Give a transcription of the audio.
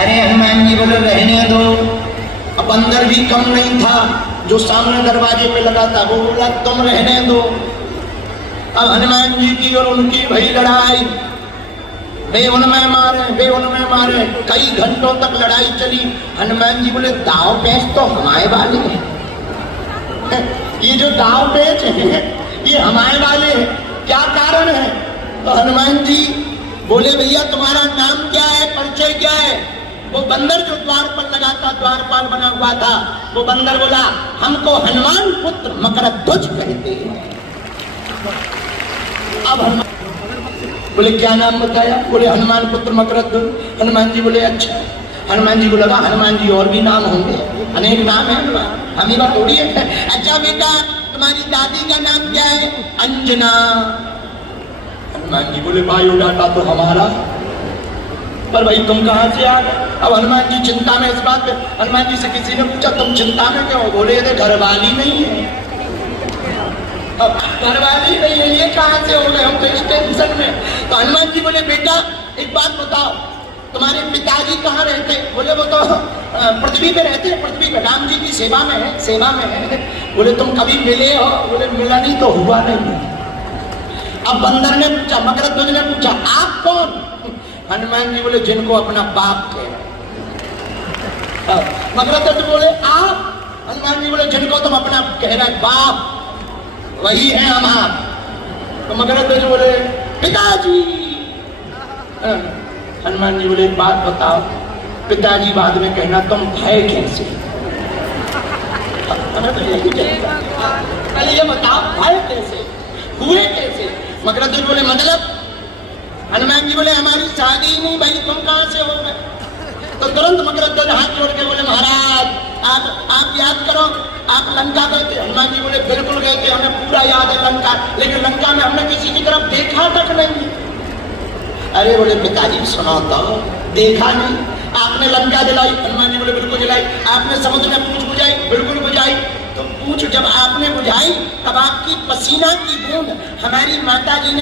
अरे हनुमान जी बोले रहने दो। अब बंदर भी कम नहीं था, जो सामने दरवाजे पे लगा था वो बोला तुम रहने दो। अब हनुमान जी की और उनकी भई लड़ाई, वे उनमें मारे, कई घंटों तक लड़ाई चली। हनुमान जी बोले दाव पेच तो हमारे वाले हैं, ये जो दाव पेच है ये हमारे वाले हैं, क्या कारण है? तो हनुमान जी बोले भैया तुम्हारा नाम क्या है, परिचय क्या है? वो बंदर जो द्वार पर लगा था, द्वारपाल बना हुआ था, वो बंदर बोला हमको हनुमान पुत्र मकरध्वज कहते हैं। अब हनुमान बोले क्या नाम बताया? बोले हनुमान पुत्र मकरध्वज। हनुमान जी बोले अच्छा। हनुमान जी को लगा हनुमान जी और भी नाम होंगे, अनेक नाम है हनुमान, हम ही बात थोड़ी है। अच्छा बेटा तुम्हारी दादी का नाम क्या है? अंजना। हनुमान जी बोले बायोडाटा तो हमारा, पर भाई तुम कहाँ से आ गए? अब हनुमान जी चिंता में, इस बात पे हनुमान जी से किसी ने पूछा तुम चिंता में क्यों? बोले ये घरवाली नहीं है। अब घरवाली नहीं है ये कहाँ से हो गए, हम तो इस टेंशन में। तो हनुमान जी बोले बेटा एक बात बताओ तुम्हारे पिताजी कहाँ रहते? बोले वो तो पृथ्वी पे रहते हैं, पृथ्वी पे राम जी की सेवा में है। बोले तुम कभी मिले हो? बोले मिला नहीं तो हुआ नहीं। अब बंदर ने पूछा, मकरध्वज ने पूछा आप कौन? हनुमान जी बोले जिनको अपना बाप कहे। मकरध्वज बोले आप? हनुमान जी बोले जिनको तुम अपना कह रहे बाप वही है हम आप। तो मकरध्वज बोले पिताजी। हनुमान जी बोले एक बात बताओ, पिताजी बाद में कहना तुम भय कैसे? पहले ये बताओ भय कैसे हुए, कैसे? मकरध्वज बोले मतलब? हनुमान जी बोले हमारी शादी नहीं भाई, तुम कहाँ से हो गए? तो तुरंत मकरध्वज हाथ जोड़ के बोले महाराज आप याद करो आप लंका गए थे? हनुमान जी बोले बिल्कुल गए थे, हमें पूरा याद है लंका, लेकिन लंका में हमने किसी की तरफ देखा तक नहीं। अरे बोले पिताजी सुनो तो, देखा नहीं? आपने लंका जलाई? हनुमान जी बोले बिल्कुल जलाई। आपने समुद्र में पूंछ बुझाई? बिल्कुल बुझाई। तो पूंछ जब आपने बुझाई तब आपकी पसीना की बूंद हमारी माता जी ने